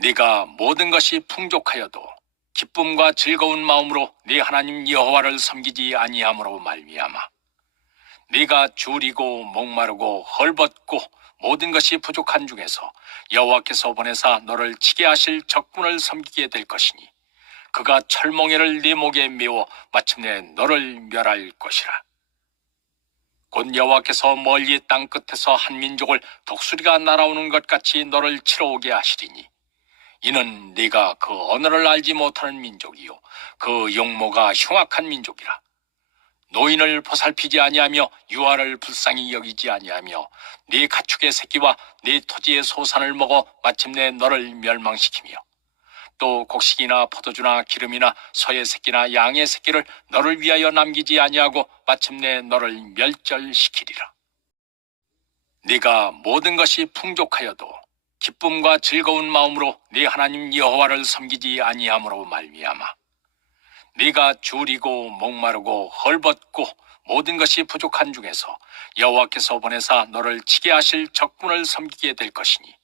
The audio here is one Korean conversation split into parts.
네가 모든 것이 풍족하여도 기쁨과 즐거운 마음으로 네 하나님 여호와를 섬기지 아니함으로 말미암아 네가 줄이고 목마르고 헐벗고 모든 것이 부족한 중에서 여호와께서 보내사 너를 치게 하실 적군을 섬기게 될 것이니 그가 철몽이를 네 목에 메워 마침내 너를 멸할 것이라. 곧 여호와께서 멀리 땅 끝에서 한 민족을 독수리가 날아오는 것 같이 너를 치러 오게 하시리니 이는 네가 그 언어를 알지 못하는 민족이요 그 용모가 흉악한 민족이라. 노인을 보살피지 아니하며 유아를 불쌍히 여기지 아니하며 네 가축의 새끼와 네 토지의 소산을 먹어 마침내 너를 멸망시키며 또 곡식이나 포도주나 기름이나 소의 새끼나 양의 새끼를 너를 위하여 남기지 아니하고 마침내 너를 멸절시키리라. 네가 모든 것이 풍족하여도 기쁨과 즐거운 마음으로 네 하나님 여호와를 섬기지 아니함으로 말미암아 네가 줄이고 목마르고 헐벗고 모든 것이 부족한 중에서 여호와께서 보내사 너를 치게 하실 적군을 섬기게 될 것이니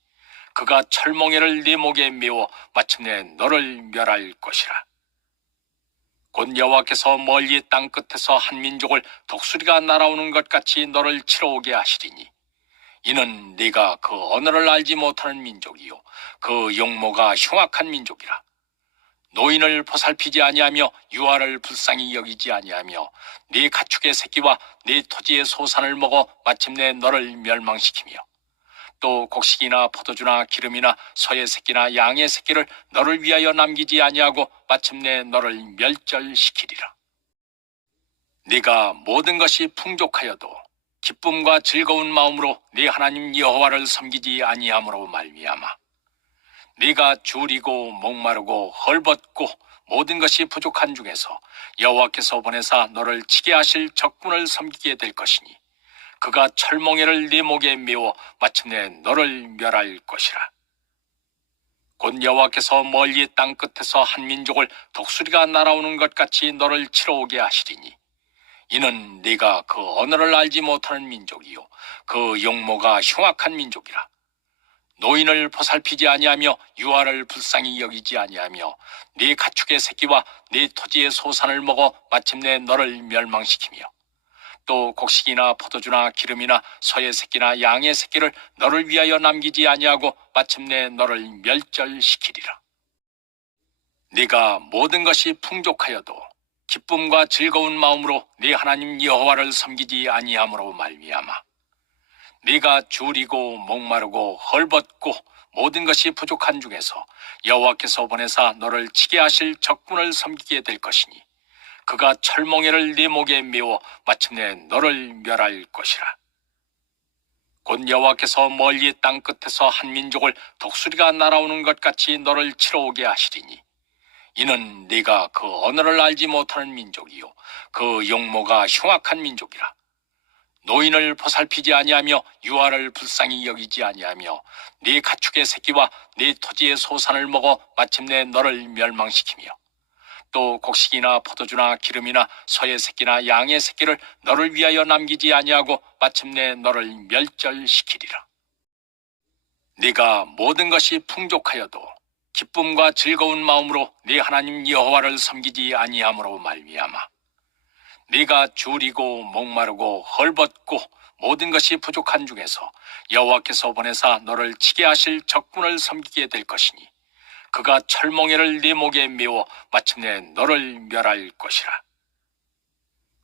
그가 철몽이를 네 목에 메워 마침내 너를 멸할 것이라. 곧 여호와께서 멀리 땅 끝에서 한 민족을 독수리가 날아오는 것 같이 너를 치러 오게 하시리니 이는 네가 그 언어를 알지 못하는 민족이요 그 용모가 흉악한 민족이라. 노인을 보살피지 아니하며 유아를 불쌍히 여기지 아니하며 네 가축의 새끼와 네 토지의 소산을 먹어 마침내 너를 멸망시키며 또 곡식이나 포도주나 기름이나 소의 새끼나 양의 새끼를 너를 위하여 남기지 아니하고 마침내 너를 멸절시키리라. 네가 모든 것이 풍족하여도 기쁨과 즐거운 마음으로 네 하나님 여호와를 섬기지 아니함으로 말미암아 네가 줄이고 목마르고 헐벗고 모든 것이 부족한 중에서 여호와께서 보내사 너를 치게 하실 적군을 섬기게 될 것이니 그가 철몽이를 네 목에 메워 마침내 너를 멸할 것이라. 곧 여호와께서 멀리 땅 끝에서 한 민족을 독수리가 날아오는 것 같이 너를 치러 오게 하시리니 이는 네가 그 언어를 알지 못하는 민족이요 그 용모가 흉악한 민족이라. 노인을 보살피지 아니하며 유아를 불쌍히 여기지 아니하며 네 가축의 새끼와 네 토지의 소산을 먹어 마침내 너를 멸망시키며 또 곡식이나 포도주나 기름이나 소의 새끼나 양의 새끼를 너를 위하여 남기지 아니하고 마침내 너를 멸절시키리라. 네가 모든 것이 풍족하여도 기쁨과 즐거운 마음으로 네 하나님 여호와를 섬기지 아니함으로 말미암아 네가 줄이고 목마르고 헐벗고 모든 것이 부족한 중에서 여호와께서 보내사 너를 치게 하실 적군을 섬기게 될 것이니 그가 철몽이를 네 목에 메워 마침내 너를 멸할 것이라. 곧 여호와께서 멀리 땅 끝에서 한 민족을 독수리가 날아오는 것 같이 너를 치러 오게 하시리니 이는 네가 그 언어를 알지 못하는 민족이요 그 용모가 흉악한 민족이라. 노인을 보살피지 아니하며 유아를 불쌍히 여기지 아니하며 네 가축의 새끼와 네 토지의 소산을 먹어 마침내 너를 멸망시키며 또 곡식이나 포도주나 기름이나 소의 새끼나 양의 새끼를 너를 위하여 남기지 아니하고 마침내 너를 멸절시키리라. 네가 모든 것이 풍족하여도 기쁨과 즐거운 마음으로 네 하나님 여호와를 섬기지 아니함으로 말미암아 네가 줄이고 목마르고 헐벗고 모든 것이 부족한 중에서 여호와께서 보내사 너를 치게 하실 적군을 섬기게 될 것이니 그가 철몽이를 네 목에 메워 마침내 너를 멸할 것이라.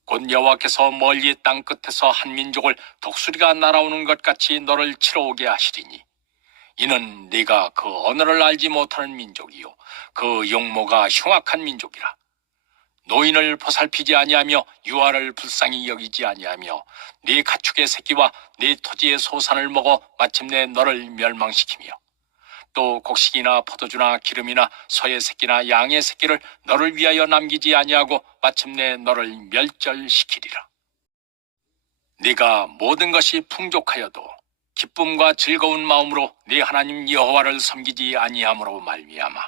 곧 여호와께서 멀리 땅 끝에서 한 민족을 독수리가 날아오는 것 같이 너를 치러 오게 하시리니 이는 네가 그 언어를 알지 못하는 민족이요 그 용모가 흉악한 민족이라. 노인을 보살피지 아니하며 유아를 불쌍히 여기지 아니하며 네 가축의 새끼와 네 토지의 소산을 먹어 마침내 너를 멸망시키며 또 곡식이나 포도주나 기름이나 소의 새끼나 양의 새끼를 너를 위하여 남기지 아니하고 마침내 너를 멸절시키리라. 네가 모든 것이 풍족하여도 기쁨과 즐거운 마음으로 네 하나님 여호와를 섬기지 아니함으로 말미암아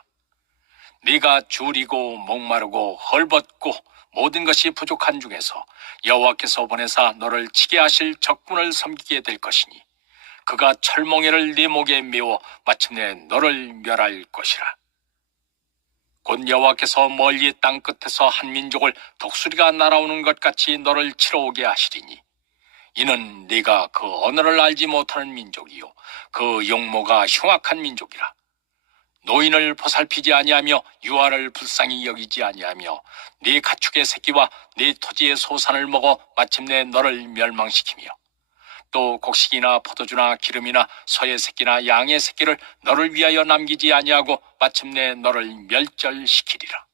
네가 줄이고 목마르고 헐벗고 모든 것이 부족한 중에서 여호와께서 보내사 너를 치게 하실 적군을 섬기게 될 것이니 그가 철몽에를 네 목에 메워 마침내 너를 멸할 것이라. 곧 여호와께서 멀리 땅 끝에서 한 민족을 독수리가 날아오는 것 같이 너를 치러 오게 하시리니 이는 네가 그 언어를 알지 못하는 민족이요 그 용모가 흉악한 민족이라. 노인을 보살피지 아니하며 유아를 불쌍히 여기지 아니하며 네 가축의 새끼와 네 토지의 소산을 먹어 마침내 너를 멸망시키며 또 곡식이나 포도주나 기름이나 소의 새끼나 양의 새끼를 너를 위하여 남기지 아니하고 마침내 너를 멸절시키리라.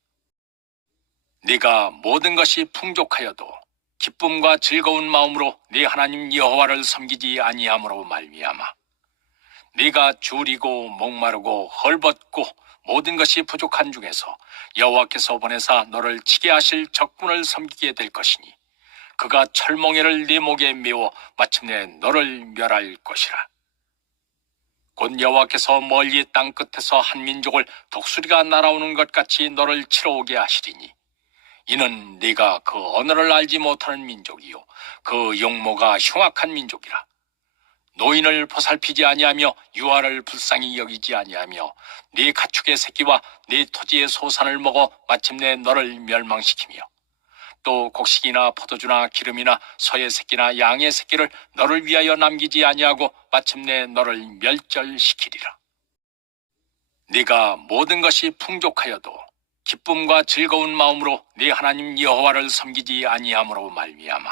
네가 모든 것이 풍족하여도 기쁨과 즐거운 마음으로 네 하나님 여호와를 섬기지 아니함으로 말미암아 네가 줄이고 목마르고 헐벗고 모든 것이 부족한 중에서 여호와께서 보내사 너를 치게 하실 적군을 섬기게 될 것이니 그가 철몽에를 네 목에 메워 마침내 너를 멸할 것이라. 곧 여호와께서 멀리 땅 끝에서 한 민족을 독수리가 날아오는 것 같이 너를 치러 오게 하시리니 이는 네가 그 언어를 알지 못하는 민족이요 그 용모가 흉악한 민족이라. 노인을 보살피지 아니하며 유아를 불쌍히 여기지 아니하며 네 가축의 새끼와 네 토지의 소산을 먹어 마침내 너를 멸망시키며 또 곡식이나 포도주나 기름이나 소의 새끼나 양의 새끼를 너를 위하여 남기지 아니하고 마침내 너를 멸절시키리라. 네가 모든 것이 풍족하여도 기쁨과 즐거운 마음으로 네 하나님 여호와를 섬기지 아니함으로 말미암아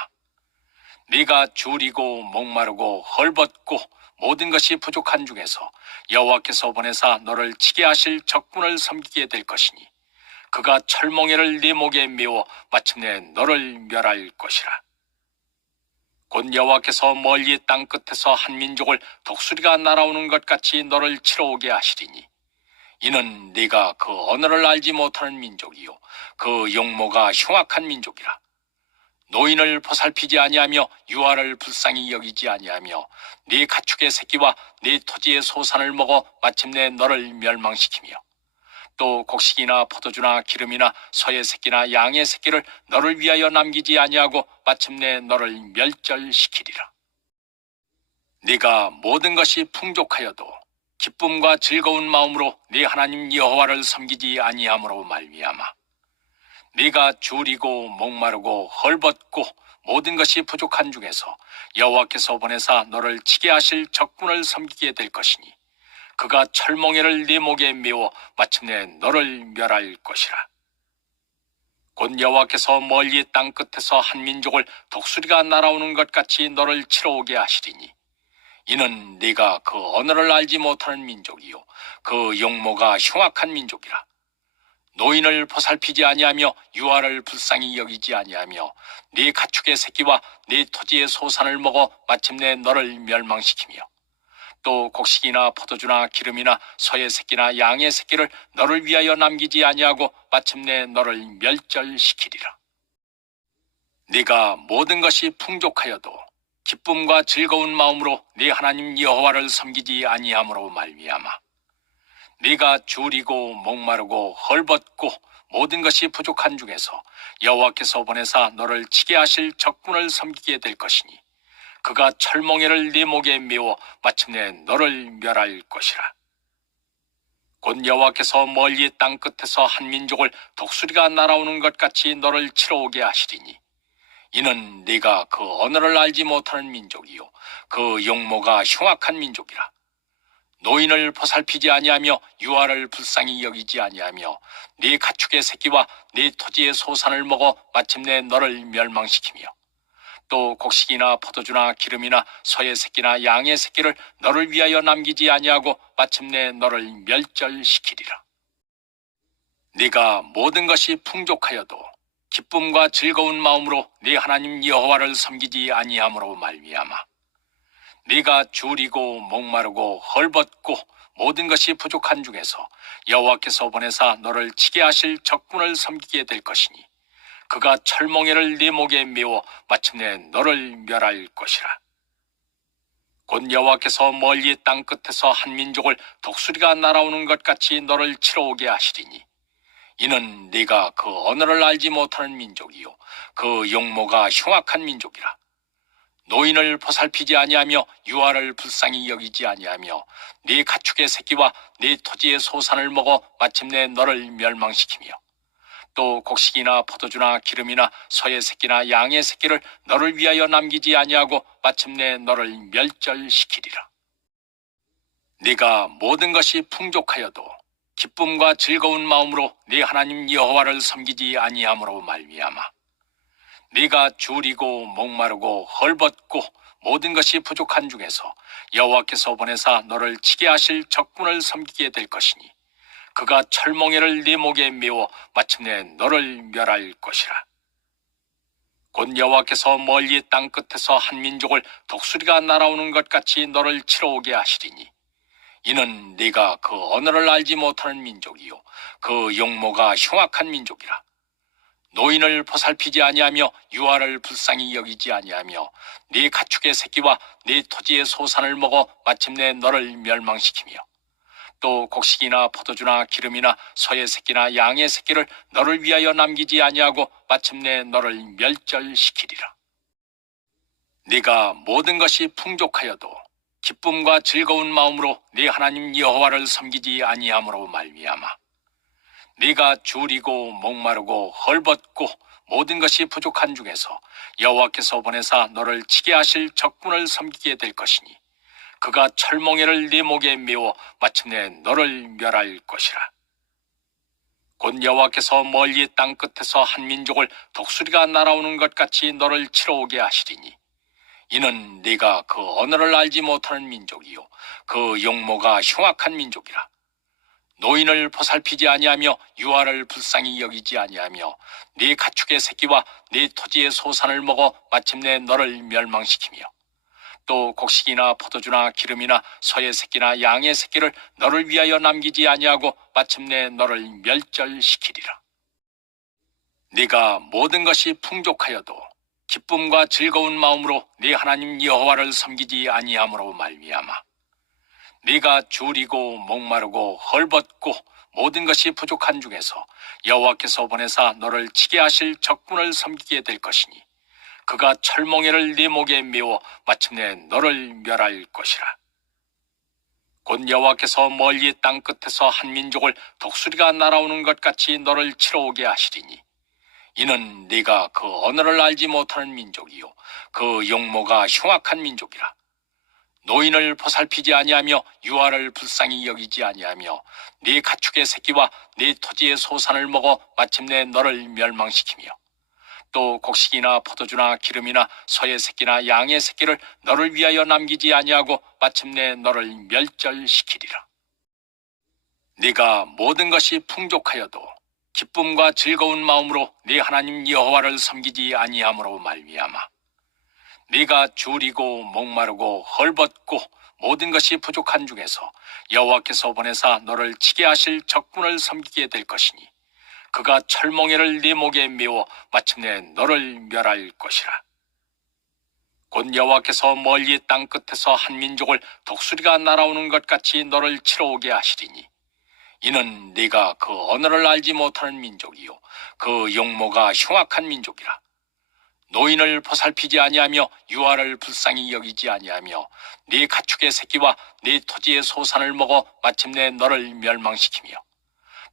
네가 줄이고 목마르고 헐벗고 모든 것이 부족한 중에서 여호와께서 보내사 너를 치게 하실 적군을 섬기게 될 것이니 그가 철몽에를 네 목에 메워 마침내 너를 멸할 것이라. 곧 여호와께서 멀리 땅 끝에서 한 민족을 독수리가 날아오는 것 같이 너를 치러 오게 하시리니 이는 네가 그 언어를 알지 못하는 민족이요 그 용모가 흉악한 민족이라. 노인을 보살피지 아니하며 유아를 불쌍히 여기지 아니하며 네 가축의 새끼와 네 토지의 소산을 먹어 마침내 너를 멸망시키며 또 곡식이나 포도주나 기름이나 소의 새끼나 양의 새끼를 너를 위하여 남기지 아니하고 마침내 너를 멸절시키리라. 네가 모든 것이 풍족하여도 기쁨과 즐거운 마음으로 네 하나님 여호와를 섬기지 아니함으로 말미암아 네가 줄이고 목마르고 헐벗고 모든 것이 부족한 중에서 여호와께서 보내사 너를 치게 하실 적군을 섬기게 될 것이니 그가 철몽에를 네 목에 메워 마침내 너를 멸할 것이라. 곧 여호와께서 멀리 땅 끝에서 한 민족을 독수리가 날아오는 것 같이 너를 치러 오게 하시리니 이는 네가 그 언어를 알지 못하는 민족이요 그 용모가 흉악한 민족이라. 노인을 보살피지 아니하며 유아를 불쌍히 여기지 아니하며 네 가축의 새끼와 네 토지의 소산을 먹어 마침내 너를 멸망시키며 또 곡식이나 포도주나 기름이나 소의 새끼나 양의 새끼를 너를 위하여 남기지 아니하고 마침내 너를 멸절시키리라. 네가 모든 것이 풍족하여도 기쁨과 즐거운 마음으로 네 하나님 여호와를 섬기지 아니함으로 말미암아 네가 줄이고 목마르고 헐벗고 모든 것이 부족한 중에서 여호와께서 보내사 너를 치게 하실 적군을 섬기게 될 것이니 그가 철몽에를 네 목에 메워 마침내 너를 멸할 것이라. 곧 여호와께서 멀리 땅 끝에서 한 민족을 독수리가 날아오는 것 같이 너를 치러 오게 하시리니 이는 네가 그 언어를 알지 못하는 민족이요 그 용모가 흉악한 민족이라. 노인을 보살피지 아니하며 유아를 불쌍히 여기지 아니하며 네 가축의 새끼와 네 토지의 소산을 먹어 마침내 너를 멸망시키며 또 곡식이나 포도주나 기름이나 소의 새끼나 양의 새끼를 너를 위하여 남기지 아니하고 마침내 너를 멸절시키리라. 네가 모든 것이 풍족하여도 기쁨과 즐거운 마음으로 네 하나님 여호와를 섬기지 아니함으로 말미암아 네가 줄이고 목마르고 헐벗고 모든 것이 부족한 중에서 여호와께서 보내사 너를 치게 하실 적군을 섬기게 될 것이니 그가 철몽에를 네 목에 메워 마침내 너를 멸할 것이라. 곧 여호와께서 멀리 땅 끝에서 한 민족을 독수리가 날아오는 것 같이 너를 치러 오게 하시리니 이는 네가 그 언어를 알지 못하는 민족이요 그 용모가 흉악한 민족이라. 노인을 보살피지 아니하며 유아를 불쌍히 여기지 아니하며 네 가축의 새끼와 네 토지의 소산을 먹어 마침내 너를 멸망시키며 또 곡식이나 포도주나 기름이나 소의 새끼나 양의 새끼를 너를 위하여 남기지 아니하고 마침내 너를 멸절시키리라. 네가 모든 것이 풍족하여도 기쁨과 즐거운 마음으로 네 하나님 여호와를 섬기지 아니함으로 말미암아 네가 줄이고 목마르고 헐벗고 모든 것이 부족한 중에서 여호와께서 보내사 너를 치게 하실 적군을 섬기게 될 것이니 그가 철몽이를 네 목에 메워 마침내 너를 멸할 것이라. 곧 여호와께서 멀리 땅 끝에서 한 민족을 독수리가 날아오는 것 같이 너를 치러 오게 하시리니 이는 네가 그 언어를 알지 못하는 민족이요 그 용모가 흉악한 민족이라. 노인을 보살피지 아니하며 유아를 불쌍히 여기지 아니하며 네 가축의 새끼와 네 토지의 소산을 먹어 마침내 너를 멸망시키며 또 곡식이나 포도주나 기름이나 소의 새끼나 양의 새끼를 너를 위하여 남기지 아니하고 마침내 너를 멸절시키리라. 네가 모든 것이 풍족하여도 기쁨과 즐거운 마음으로 네 하나님 여호와를 섬기지 아니함으로 말미암아 네가 줄이고 목마르고 헐벗고 모든 것이 부족한 중에서 여호와께서 보내사 너를 치게 하실 적군을 섬기게 될 것이니 그가 철몽이를 네 목에 메워 마침내 너를 멸할 것이라. 곧 여호와께서 멀리 땅 끝에서 한 민족을 독수리가 날아오는 것 같이 너를 치러 오게 하시리니 이는 네가 그 언어를 알지 못하는 민족이요 그 용모가 흉악한 민족이라. 노인을 보살피지 아니하며 유아를 불쌍히 여기지 아니하며 네 가축의 새끼와 네 토지의 소산을 먹어 마침내 너를 멸망시키며 또 곡식이나 포도주나 기름이나 소의 새끼나 양의 새끼를 너를 위하여 남기지 아니하고 마침내 너를 멸절시키리라. 네가 모든 것이 풍족하여도 기쁨과 즐거운 마음으로 네 하나님 여호와를 섬기지 아니함으로 말미암아 네가 줄이고 목마르고 헐벗고 모든 것이 부족한 중에서 여호와께서 보내사 너를 치게 하실 적군을 섬기게 될 것이니 그가 철몽이를 네 목에 메워 마침내 너를 멸할 것이라. 곧 여호와께서 멀리 땅 끝에서 한 민족을 독수리가 날아오는 것 같이 너를 치러 오게 하시리니 이는 네가 그 언어를 알지 못하는 민족이요 그 용모가 흉악한 민족이라. 노인을 보살피지 아니하며 유아를 불쌍히 여기지 아니하며 네 가축의 새끼와 네 토지의 소산을 먹어 마침내 너를 멸망시키며 또 곡식이나 포도주나 기름이나 소의 새끼나 양의 새끼를 너를 위하여 남기지 아니하고 마침내 너를 멸절시키리라. 네가 모든 것이 풍족하여도 기쁨과 즐거운 마음으로 네 하나님 여호와를 섬기지 아니함으로 말미암아 네가 줄이고 목마르고 헐벗고 모든 것이 부족한 중에서 여호와께서 보내사 너를 치게 하실 적군을 섬기게 될 것이니 그가 철몽이를 네 목에 메워 마침내 너를 멸할 것이라. 곧 여호와께서 멀리 땅 끝에서 한 민족을 독수리가 날아오는 것 같이 너를 치러 오게 하시리니 이는 네가 그 언어를 알지 못하는 민족이요 그 용모가 흉악한 민족이라. 노인을 보살피지 아니하며 유아를 불쌍히 여기지 아니하며 네 가축의 새끼와 네 토지의 소산을 먹어 마침내 너를 멸망시키며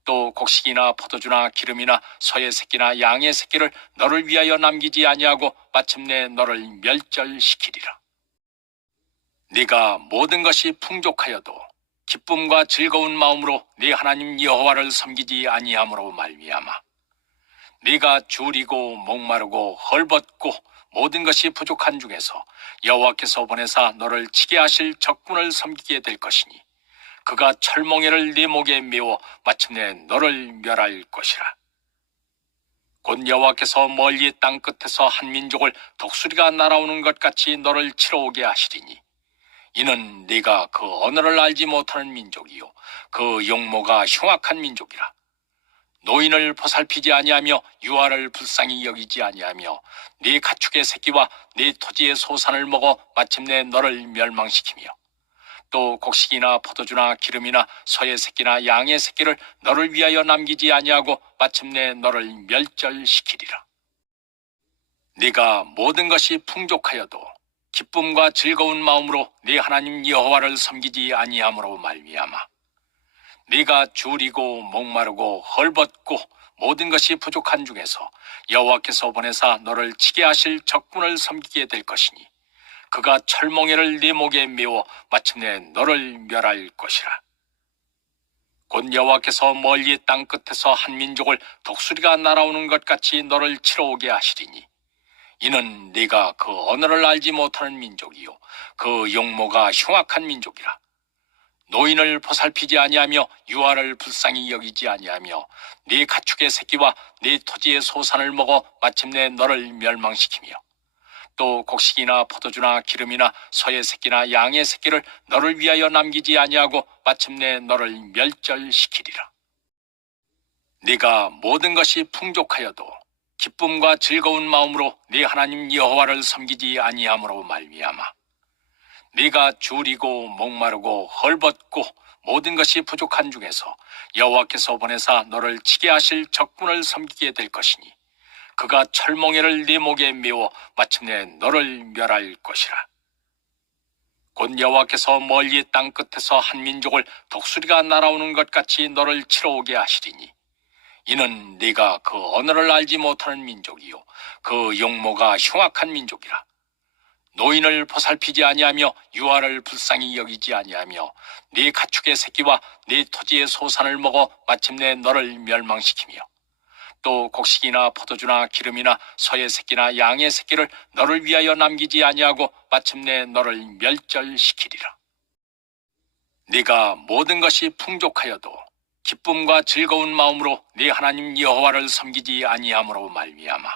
또 곡식이나 포도주나 기름이나 소의 새끼나 양의 새끼를 너를 위하여 남기지 아니하고 마침내 너를 멸절시키리라. 네가 모든 것이 풍족하여도 기쁨과 즐거운 마음으로 네 하나님 여호와를 섬기지 아니함으로 말미암아 네가 줄이고 목마르고 헐벗고 모든 것이 부족한 중에서 여호와께서 보내사 너를 치게 하실 적군을 섬기게 될 것이니 그가 철몽이를 네 목에 메워 마침내 너를 멸할 것이라. 곧 여호와께서 멀리 땅 끝에서 한 민족을 독수리가 날아오는 것 같이 너를 치러 오게 하시리니 이는 네가 그 언어를 알지 못하는 민족이요 그 용모가 흉악한 민족이라. 노인을 보살피지 아니하며 유아를 불쌍히 여기지 아니하며 네 가축의 새끼와 네 토지의 소산을 먹어 마침내 너를 멸망시키며 또 곡식이나 포도주나 기름이나 소의 새끼나 양의 새끼를 너를 위하여 남기지 아니하고 마침내 너를 멸절시키리라. 네가 모든 것이 풍족하여도 기쁨과 즐거운 마음으로 네 하나님 여호와를 섬기지 아니함으로 말미암아 네가 줄이고 목마르고 헐벗고 모든 것이 부족한 중에서 여호와께서 보내사 너를 치게 하실 적군을 섬기게 될 것이니 그가 철몽이를 네 목에 메워 마침내 너를 멸할 것이라. 곧 여호와께서 멀리 땅 끝에서 한 민족을 독수리가 날아오는 것 같이 너를 치러 오게 하시리니 이는 네가 그 언어를 알지 못하는 민족이요 그 용모가 흉악한 민족이라. 노인을 보살피지 아니하며 유아를 불쌍히 여기지 아니하며 네 가축의 새끼와 네 토지의 소산을 먹어 마침내 너를 멸망시키며 또 곡식이나 포도주나 기름이나 소의 새끼나 양의 새끼를 너를 위하여 남기지 아니하고 마침내 너를 멸절시키리라. 네가 모든 것이 풍족하여도 기쁨과 즐거운 마음으로 네 하나님 여호와를 섬기지 아니함으로 말미암아 네가 줄이고 목마르고 헐벗고 모든 것이 부족한 중에서 여호와께서 보내사 너를 치게 하실 적군을 섬기게 될 것이니 그가 철몽이를 네 목에 메워 마침내 너를 멸할 것이라. 곧 여호와께서 멀리 땅 끝에서 한 민족을 독수리가 날아오는 것 같이 너를 치러 오게 하시리니 이는 네가 그 언어를 알지 못하는 민족이요 그 용모가 흉악한 민족이라. 노인을 보살피지 아니하며 유아를 불쌍히 여기지 아니하며 네 가축의 새끼와 네 토지의 소산을 먹어 마침내 너를 멸망시키며 또 곡식이나 포도주나 기름이나 소의 새끼나 양의 새끼를 너를 위하여 남기지 아니하고 마침내 너를 멸절시키리라. 네가 모든 것이 풍족하여도 기쁨과 즐거운 마음으로 네 하나님 여호와를 섬기지 아니함으로 말미암아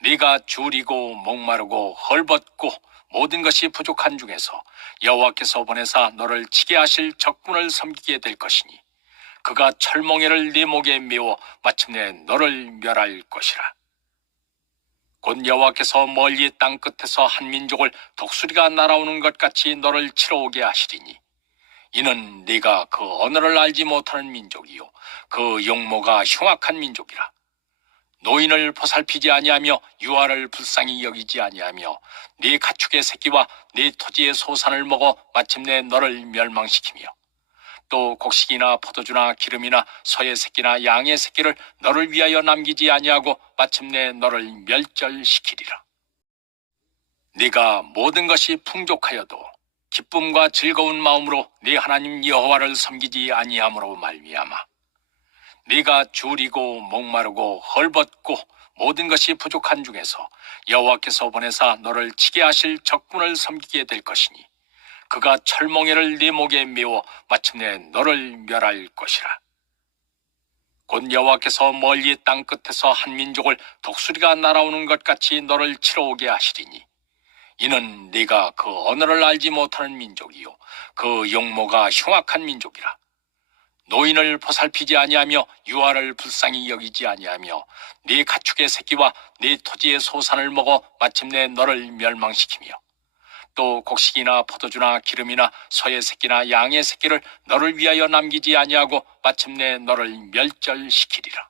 네가 줄이고 목마르고 헐벗고 모든 것이 부족한 중에서 여호와께서 보내사 너를 치게 하실 적군을 섬기게 될 것이니 그가 철몽이를 네 목에 메워 마침내 너를 멸할 것이라. 곧 여호와께서 멀리 땅 끝에서 한 민족을 독수리가 날아오는 것 같이 너를 치러 오게 하시리니 이는 네가 그 언어를 알지 못하는 민족이요 그 용모가 흉악한 민족이라. 노인을 보살피지 아니하며 유아를 불쌍히 여기지 아니하며 네 가축의 새끼와 네 토지의 소산을 먹어 마침내 너를 멸망시키며 또 곡식이나 포도주나 기름이나 소의 새끼나 양의 새끼를 너를 위하여 남기지 아니하고 마침내 너를 멸절시키리라. 네가 모든 것이 풍족하여도 기쁨과 즐거운 마음으로 네 하나님 여호와를 섬기지 아니함으로 말미암아 네가 줄이고 목마르고 헐벗고 모든 것이 부족한 중에서 여호와께서 보내사 너를 치게 하실 적군을 섬기게 될 것이니 그가 철몽이를 네 목에 메워 마침내 너를 멸할 것이라. 곧 여호와께서 멀리 땅 끝에서 한 민족을 독수리가 날아오는 것 같이 너를 치러 오게 하시리니 이는 네가 그 언어를 알지 못하는 민족이요 그 용모가 흉악한 민족이라. 노인을 보살피지 아니하며 유아를 불쌍히 여기지 아니하며 네 가축의 새끼와 네 토지의 소산을 먹어 마침내 너를 멸망시키며 또 곡식이나 포도주나 기름이나 소의 새끼나 양의 새끼를 너를 위하여 남기지 아니하고 마침내 너를 멸절시키리라.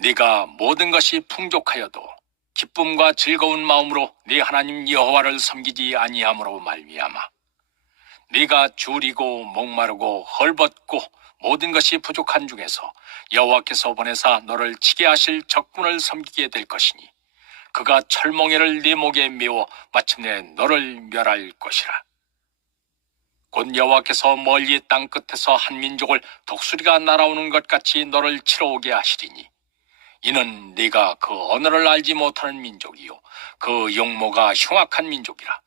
네가 모든 것이 풍족하여도 기쁨과 즐거운 마음으로 네 하나님 여호와를 섬기지 아니함으로 말미암아 네가 줄이고 목마르고 헐벗고 모든 것이 부족한 중에서 여호와께서 보내사 너를 치게 하실 적군을 섬기게 될 것이니 그가 철몽이를 네 목에 메워 마침내 너를 멸할 것이라. 곧 여호와께서 멀리 땅 끝에서 한 민족을 독수리가 날아오는 것 같이 너를 치러 오게 하시리니 이는 네가 그 언어를 알지 못하는 민족이요 그 용모가 흉악한 민족이라.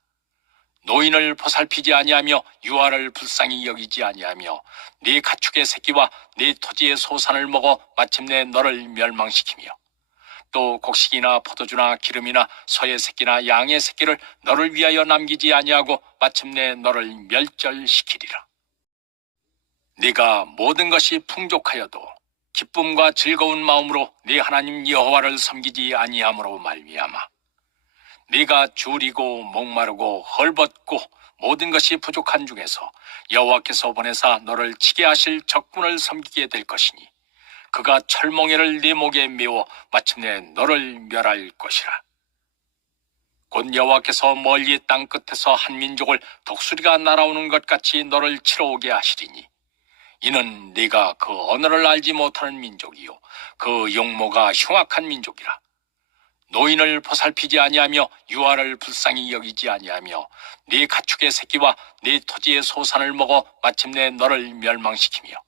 노인을 보살피지 아니하며 유아를 불쌍히 여기지 아니하며 네 가축의 새끼와 네 토지의 소산을 먹어 마침내 너를 멸망시키며 또 곡식이나 포도주나 기름이나 소의 새끼나 양의 새끼를 너를 위하여 남기지 아니하고 마침내 너를 멸절시키리라. 네가 모든 것이 풍족하여도 기쁨과 즐거운 마음으로 네 하나님 여호와를 섬기지 아니함으로 말미암아 네가 줄이고 목마르고 헐벗고 모든 것이 부족한 중에서 여호와께서 보내사 너를 치게 하실 적군을 섬기게 될 것이니 그가 철몽이를 네 목에 메워 마침내 너를 멸할 것이라. 곧 여호와께서 멀리 땅 끝에서 한 민족을 독수리가 날아오는 것 같이 너를 치러 오게 하시리니 이는 네가 그 언어를 알지 못하는 민족이요 그 용모가 흉악한 민족이라. 노인을 보살피지 아니하며 유아를 불쌍히 여기지 아니하며 네 가축의 새끼와 네 토지의 소산을 먹어 마침내 너를 멸망시키며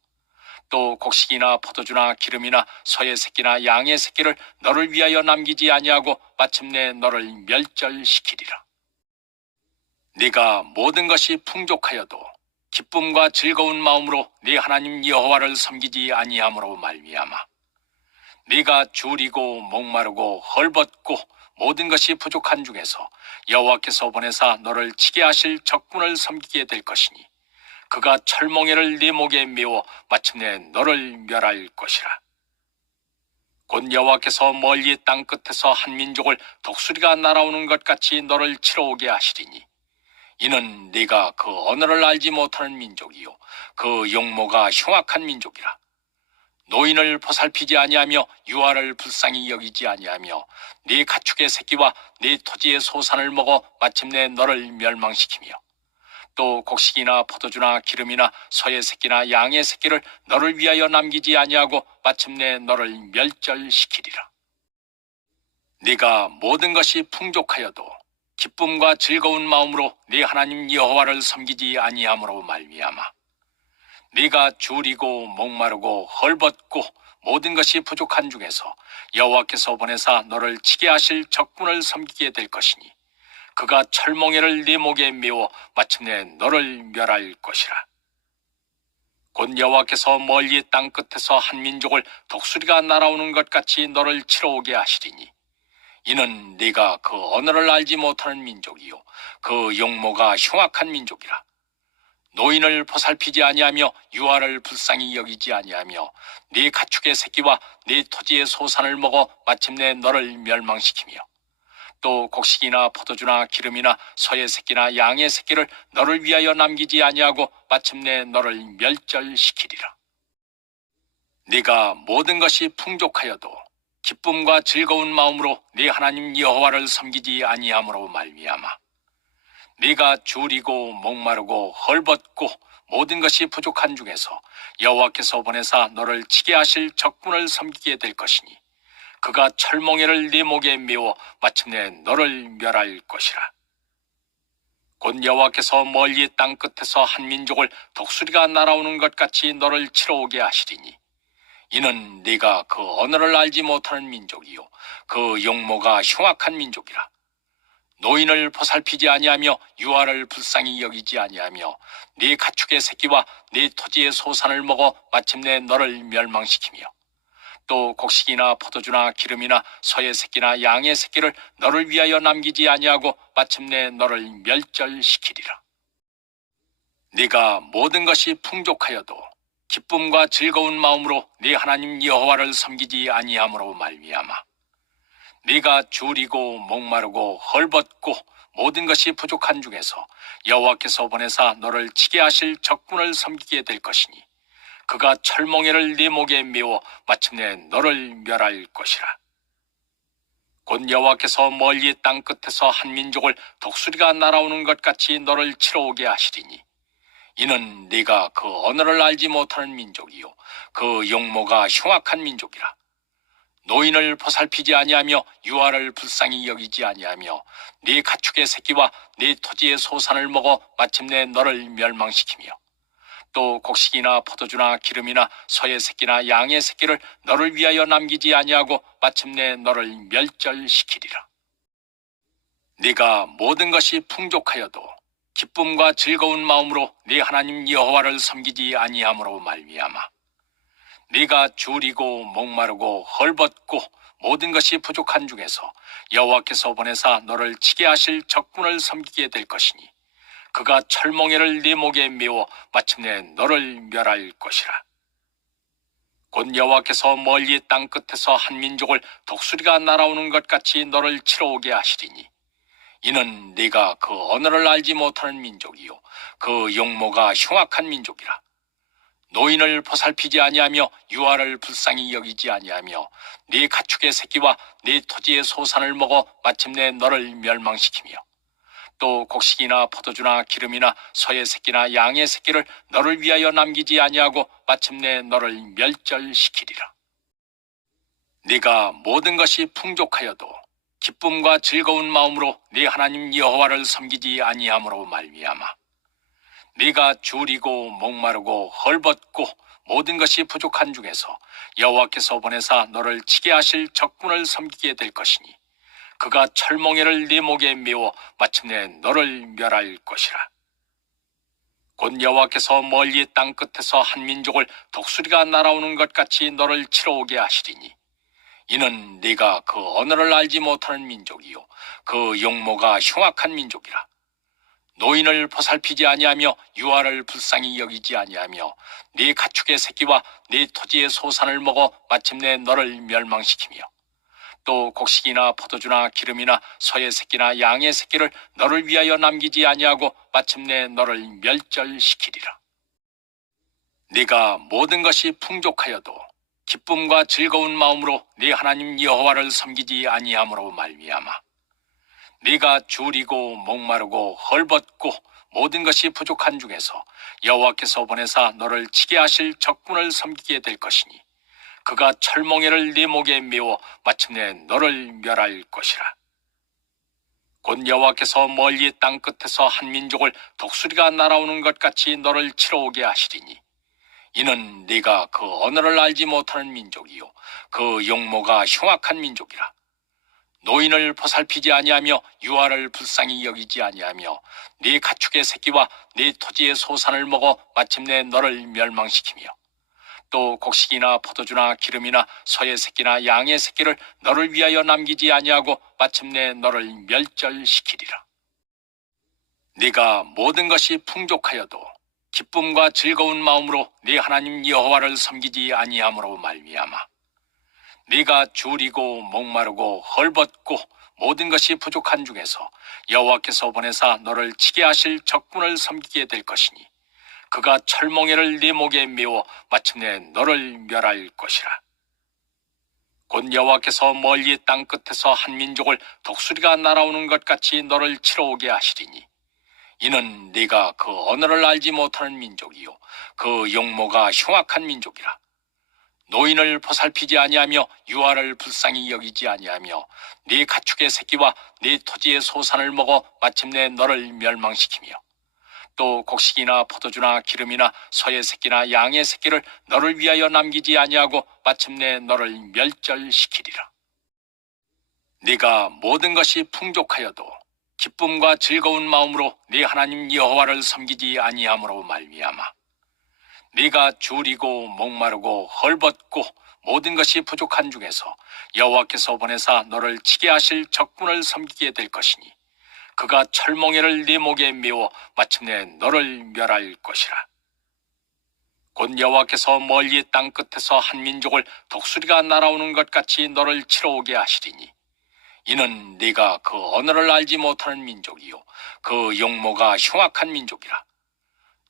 또 곡식이나 포도주나 기름이나 소의 새끼나 양의 새끼를 너를 위하여 남기지 아니하고 마침내 너를 멸절시키리라. 네가 모든 것이 풍족하여도 기쁨과 즐거운 마음으로 네 하나님 여호와를 섬기지 아니함으로 말미암아 네가 줄이고 목마르고 헐벗고 모든 것이 부족한 중에서 여호와께서 보내사 너를 치게 하실 적군을 섬기게 될 것이니 그가 철몽에를 네 목에 메워 마침내 너를 멸할 것이라. 곧 여호와께서 멀리 땅 끝에서 한 민족을 독수리가 날아오는 것 같이 너를 치러 오게 하시리니 이는 네가 그 언어를 알지 못하는 민족이요 그 용모가 흉악한 민족이라. 노인을 보살피지 아니하며 유아를 불쌍히 여기지 아니하며 네 가축의 새끼와 네 토지의 소산을 먹어 마침내 너를 멸망시키며 또 곡식이나 포도주나 기름이나 소의 새끼나 양의 새끼를 너를 위하여 남기지 아니하고 마침내 너를 멸절시키리라. 네가 모든 것이 풍족하여도 기쁨과 즐거운 마음으로 네 하나님 여호와를 섬기지 아니함으로 말미암아 네가 줄이고 목마르고 헐벗고 모든 것이 부족한 중에서 여호와께서 보내사 너를 치게 하실 적군을 섬기게 될 것이니 그가 철몽에를 네 목에 메워 마침내 너를 멸할 것이라. 곧 여호와께서 멀리 땅 끝에서 한 민족을 독수리가 날아오는 것 같이 너를 치러 오게 하시리니 이는 네가 그 언어를 알지 못하는 민족이요 그 용모가 흉악한 민족이라. 노인을 보살피지 아니하며 유아를 불쌍히 여기지 아니하며 네 가축의 새끼와 네 토지의 소산을 먹어 마침내 너를 멸망시키며 또 곡식이나 포도주나 기름이나 소의 새끼나 양의 새끼를 너를 위하여 남기지 아니하고 마침내 너를 멸절시키리라. 네가 모든 것이 풍족하여도 기쁨과 즐거운 마음으로 네 하나님 여호와를 섬기지 아니함으로 말미암아 네가 줄이고 목마르고 헐벗고 모든 것이 부족한 중에서 여호와께서 보내사 너를 치게 하실 적군을 섬기게 될 것이니 그가 철몽에를 네 목에 메워 마침내 너를 멸할 것이라. 곧 여호와께서 멀리 땅 끝에서 한 민족을 독수리가 날아오는 것 같이 너를 치러 오게 하시리니 이는 네가 그 언어를 알지 못하는 민족이요 그 용모가 흉악한 민족이라. 노인을 보살피지 아니하며 유아를 불쌍히 여기지 아니하며 네 가축의 새끼와 네 토지의 소산을 먹어 마침내 너를 멸망시키며 또 곡식이나 포도주나 기름이나 소의 새끼나 양의 새끼를 너를 위하여 남기지 아니하고 마침내 너를 멸절시키리라. 네가 모든 것이 풍족하여도 기쁨과 즐거운 마음으로 네 하나님 여호와를 섬기지 아니함으로 말미암아 네가 줄이고 목마르고 헐벗고 모든 것이 부족한 중에서 여호와께서 보내사 너를 치게 하실 적군을 섬기게 될 것이니 그가 철몽에를 네 목에 메워 마침내 너를 멸할 것이라. 곧 여호와께서 멀리 땅 끝에서 한 민족을 독수리가 날아오는 것 같이 너를 치러 오게 하시리니 이는 네가 그 언어를 알지 못하는 민족이요 그 용모가 흉악한 민족이라. 노인을 보살피지 아니하며 유아를 불쌍히 여기지 아니하며 네 가축의 새끼와 네 토지의 소산을 먹어 마침내 너를 멸망시키며 또 곡식이나 포도주나 기름이나 소의 새끼나 양의 새끼를 너를 위하여 남기지 아니하고 마침내 너를 멸절시키리라. 네가 모든 것이 풍족하여도 기쁨과 즐거운 마음으로 네 하나님 여호와를 섬기지 아니함으로 말미암아 네가 줄이고 목마르고 헐벗고 모든 것이 부족한 중에서 여호와께서 보내사 너를 치게 하실 적군을 섬기게 될 것이니 그가 철몽에를 네 목에 메워 마침내 너를 멸할 것이라. 곧 여호와께서 멀리 땅 끝에서 한 민족을 독수리가 날아오는 것 같이 너를 치러 오게 하시리니 이는 네가 그 언어를 알지 못하는 민족이요 그 용모가 흉악한 민족이라. 노인을 보살피지 아니하며 유아를 불쌍히 여기지 아니하며 네 가축의 새끼와 네 토지의 소산을 먹어 마침내 너를 멸망시키며 또 곡식이나 포도주나 기름이나 소의 새끼나 양의 새끼를 너를 위하여 남기지 아니하고 마침내 너를 멸절시키리라. 네가 모든 것이 풍족하여도 기쁨과 즐거운 마음으로 네 하나님 여호와를 섬기지 아니함으로 말미암아 네가 줄이고 목마르고 헐벗고 모든 것이 부족한 중에서 여호와께서 보내사 너를 치게 하실 적군을 섬기게 될 것이니 그가 철몽에를 네 목에 메워 마침내 너를 멸할 것이라. 곧 여호와께서 멀리 땅 끝에서 한 민족을 독수리가 날아오는 것 같이 너를 치러 오게 하시리니 이는 네가 그 언어를 알지 못하는 민족이요 그 용모가 흉악한 민족이라. 노인을 보살피지 아니하며 유아를 불쌍히 여기지 아니하며 네 가축의 새끼와 네 토지의 소산을 먹어 마침내 너를 멸망시키며 또 곡식이나 포도주나 기름이나 소의 새끼나 양의 새끼를 너를 위하여 남기지 아니하고 마침내 너를 멸절시키리라. 네가 모든 것이 풍족하여도 기쁨과 즐거운 마음으로 네 하나님 여호와를 섬기지 아니함으로 말미암아 네가 줄이고 목마르고 헐벗고 모든 것이 부족한 중에서 여호와께서 보내사 너를 치게 하실 적군을 섬기게 될 것이니 그가 철몽에를 네 목에 메워 마침내 너를 멸할 것이라. 곧 여호와께서 멀리 땅 끝에서 한 민족을 독수리가 날아오는 것 같이 너를 치러 오게 하시리니 이는 네가 그 언어를 알지 못하는 민족이요 그 용모가 흉악한 민족이라. 노인을 보살피지 아니하며 유아를 불쌍히 여기지 아니하며 네 가축의 새끼와 네 토지의 소산을 먹어 마침내 너를 멸망시키며 또 곡식이나 포도주나 기름이나 소의 새끼나 양의 새끼를 너를 위하여 남기지 아니하고 마침내 너를 멸절시키리라. 네가 모든 것이 풍족하여도 기쁨과 즐거운 마음으로 네 하나님 여호와를 섬기지 아니함으로 말미암아 네가 줄이고 목마르고 헐벗고 모든 것이 부족한 중에서 여호와께서 보내사 너를 치게 하실 적군을 섬기게 될 것이니 그가 철몽에를 네 목에 메워 마침내 너를 멸할 것이라. 곧 여호와께서 멀리 땅 끝에서 한 민족을 독수리가 날아오는 것 같이 너를 치러 오게 하시리니 이는 네가 그 언어를 알지 못하는 민족이요 그 용모가 흉악한 민족이라. 노인을 보살피지 아니하며 유아를 불쌍히 여기지 아니하며 네 가축의 새끼와 네 토지의 소산을 먹어 마침내 너를 멸망시키며 또 곡식이나 포도주나 기름이나 소의 새끼나 양의 새끼를 너를 위하여 남기지 아니하고 마침내 너를 멸절시키리라. 네가 모든 것이 풍족하여도 기쁨과 즐거운 마음으로 네 하나님 여호와를 섬기지 아니함으로 말미암아 네가 줄이고 목마르고 헐벗고 모든 것이 부족한 중에서 여호와께서 보내사 너를 치게 하실 적군을 섬기게 될 것이니 그가 철몽에를 네 목에 메워 마침내 너를 멸할 것이라. 곧 여호와께서 멀리 땅 끝에서 한 민족을 독수리가 날아오는 것 같이 너를 치러 오게 하시리니 이는 네가 그 언어를 알지 못하는 민족이요 그 용모가 흉악한 민족이라.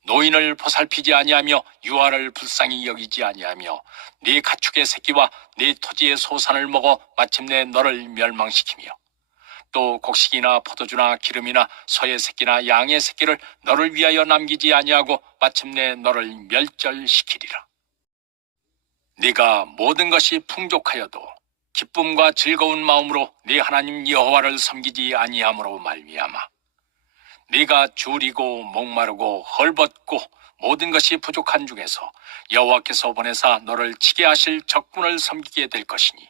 노인을 보살피지 아니하며 유아를 불쌍히 여기지 아니하며 네 가축의 새끼와 네 토지의 소산을 먹어 마침내 너를 멸망시키며 또 곡식이나 포도주나 기름이나 소의 새끼나 양의 새끼를 너를 위하여 남기지 아니하고 마침내 너를 멸절시키리라. 네가 모든 것이 풍족하여도 기쁨과 즐거운 마음으로 네 하나님 여호와를 섬기지 아니함으로 말미암아 네가 줄이고 목마르고 헐벗고 모든 것이 부족한 중에서 여호와께서 보내사 너를 치게 하실 적군을 섬기게 될 것이니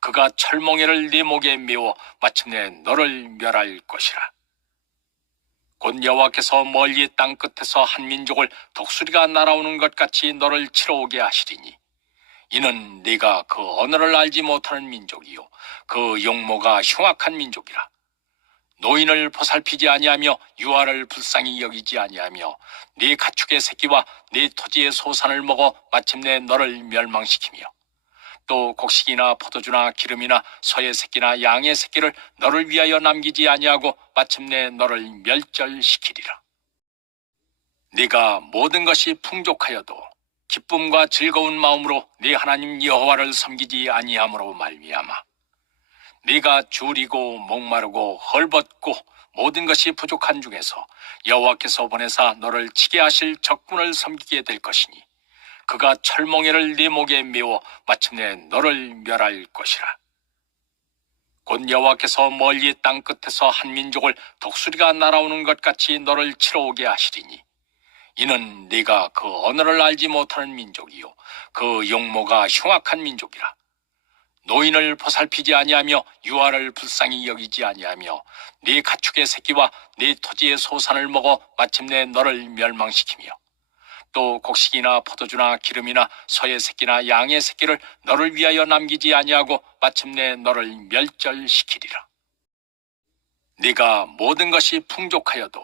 그가 철몽에를 네 목에 메워 마침내 너를 멸할 것이라. 곧 여호와께서 멀리 땅 끝에서 한 민족을 독수리가 날아오는 것 같이 너를 치러 오게 하시리니 이는 네가 그 언어를 알지 못하는 민족이요 그 용모가 흉악한 민족이라. 노인을 보살피지 아니하며 유아를 불쌍히 여기지 아니하며 네 가축의 새끼와 네 토지의 소산을 먹어 마침내 너를 멸망시키며 또 곡식이나 포도주나 기름이나 소의 새끼나 양의 새끼를 너를 위하여 남기지 아니하고 마침내 너를 멸절시키리라. 네가 모든 것이 풍족하여도 기쁨과 즐거운 마음으로 네 하나님 여호와를 섬기지 아니함으로 말미암아 네가 줄이고 목마르고 헐벗고 모든 것이 부족한 중에서 여호와께서 보내사 너를 치게 하실 적군을 섬기게 될 것이니 그가 철몽이를 네 목에 메워 마침내 너를 멸할 것이라. 곧 여호와께서 멀리 땅 끝에서 한 민족을 독수리가 날아오는 것 같이 너를 치러 오게 하시리니 이는 네가 그 언어를 알지 못하는 민족이요 그 용모가 흉악한 민족이라. 노인을 보살피지 아니하며 유아를 불쌍히 여기지 아니하며 네 가축의 새끼와 네 토지의 소산을 먹어 마침내 너를 멸망시키며 또 곡식이나 포도주나 기름이나 소의 새끼나 양의 새끼를 너를 위하여 남기지 아니하고 마침내 너를 멸절시키리라. 네가 모든 것이 풍족하여도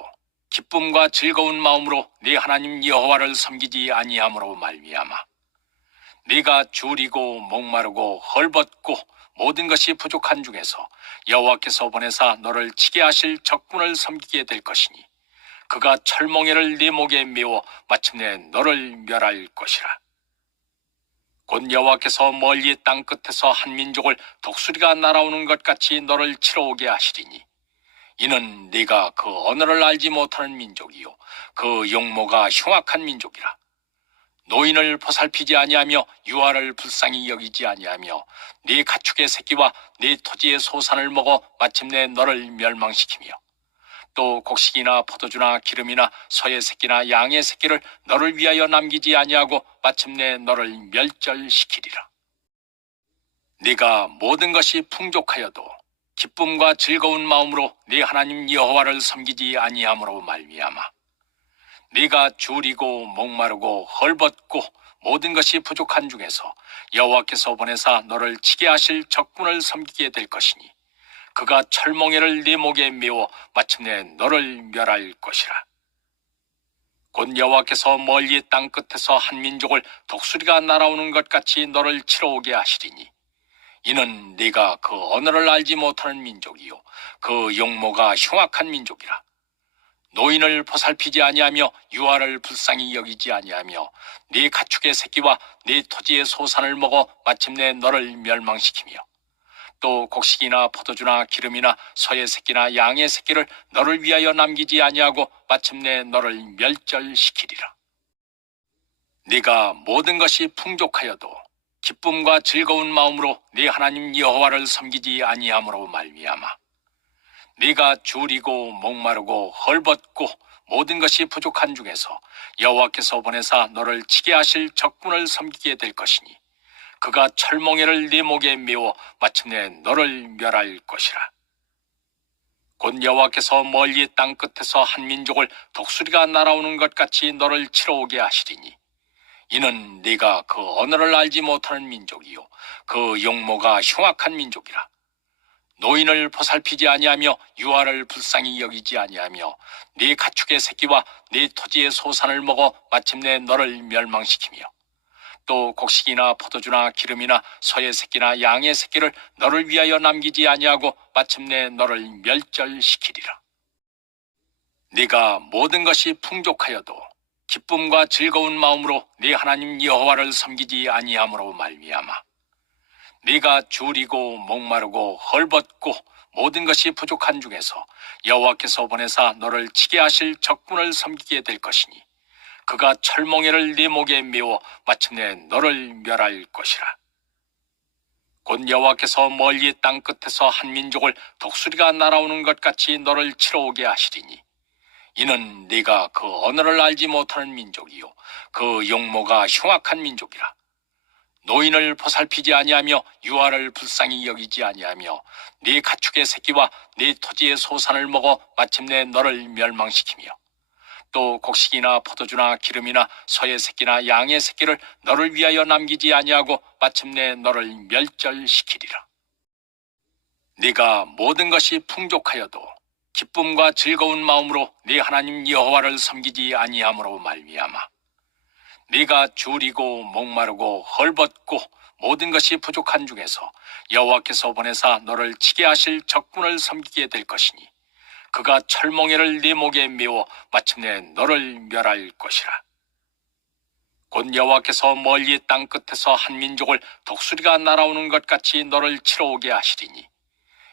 기쁨과 즐거운 마음으로 네 하나님 여호와를 섬기지 아니함으로 말미암아 네가 줄이고 목마르고 헐벗고 모든 것이 부족한 중에서 여호와께서 보내사 너를 치게 하실 적군을 섬기게 될 것이니 그가 철몽이를 네 목에 메워 마침내 너를 멸할 것이라. 곧 여호와께서 멀리 땅 끝에서 한 민족을 독수리가 날아오는 것 같이 너를 치러 오게 하시리니 이는 네가 그 언어를 알지 못하는 민족이요 그 용모가 흉악한 민족이라. 노인을 보살피지 아니하며 유아를 불쌍히 여기지 아니하며 네 가축의 새끼와 네 토지의 소산을 먹어 마침내 너를 멸망시키며 또 곡식이나 포도주나 기름이나 소의 새끼나 양의 새끼를 너를 위하여 남기지 아니하고 마침내 너를 멸절시키리라. 네가 모든 것이 풍족하여도 기쁨과 즐거운 마음으로 네 하나님 여호와를 섬기지 아니함으로 말미암아 네가 줄이고 목마르고 헐벗고 모든 것이 부족한 중에서 여호와께서 보내사 너를 치게 하실 적군을 섬기게 될 것이니 그가 철몽이를 네 목에 메워 마침내 너를 멸할 것이라. 곧 여호와께서 멀리 땅 끝에서 한 민족을 독수리가 날아오는 것 같이 너를 치러 오게 하시리니 이는 네가 그 언어를 알지 못하는 민족이요 그 용모가 흉악한 민족이라. 노인을 보살피지 아니하며 유아를 불쌍히 여기지 아니하며 네 가축의 새끼와 네 토지의 소산을 먹어 마침내 너를 멸망시키며 또 곡식이나 포도주나 기름이나 소의 새끼나 양의 새끼를 너를 위하여 남기지 아니하고 마침내 너를 멸절시키리라. 네가 모든 것이 풍족하여도 기쁨과 즐거운 마음으로 네 하나님 여호와를 섬기지 아니함으로 말미암아 네가 줄이고 목마르고 헐벗고 모든 것이 부족한 중에서 여호와께서 보내사 너를 치게 하실 적군을 섬기게 될 것이니 그가 철몽이를 네 목에 메워 마침내 너를 멸할 것이라. 곧 여호와께서 멀리 땅 끝에서 한 민족을 독수리가 날아오는 것 같이 너를 치러 오게 하시리니 이는 네가 그 언어를 알지 못하는 민족이요 그 용모가 흉악한 민족이라. 노인을 보살피지 아니하며 유아를 불쌍히 여기지 아니하며 네 가축의 새끼와 네 토지의 소산을 먹어 마침내 너를 멸망시키며 또 곡식이나 포도주나 기름이나 소의 새끼나 양의 새끼를 너를 위하여 남기지 아니하고 마침내 너를 멸절시키리라. 네가 모든 것이 풍족하여도 기쁨과 즐거운 마음으로 네 하나님 여호와를 섬기지 아니함으로 말미암아 네가 줄이고 목마르고 헐벗고 모든 것이 부족한 중에서 여호와께서 보내사 너를 치게 하실 적군을 섬기게 될 것이니 그가 철몽이를 네 목에 메워 마침내 너를 멸할 것이라. 곧 여호와께서 멀리 땅 끝에서 한 민족을 독수리가 날아오는 것 같이 너를 치러 오게 하시리니 이는 네가 그 언어를 알지 못하는 민족이요 그 용모가 흉악한 민족이라. 노인을 보살피지 아니하며 유아를 불쌍히 여기지 아니하며 네 가축의 새끼와 네 토지의 소산을 먹어 마침내 너를 멸망시키며 또 곡식이나 포도주나 기름이나 소의 새끼나 양의 새끼를 너를 위하여 남기지 아니하고 마침내 너를 멸절시키리라. 네가 모든 것이 풍족하여도 기쁨과 즐거운 마음으로 네 하나님 여호와를 섬기지 아니함으로 말미암아 네가 줄이고 목마르고 헐벗고 모든 것이 부족한 중에서 여호와께서 보내사 너를 치게 하실 적군을 섬기게 될 것이니 그가 철몽이를 네 목에 메워 마침내 너를 멸할 것이라. 곧 여호와께서 멀리 땅 끝에서 한 민족을 독수리가 날아오는 것 같이 너를 치러 오게 하시리니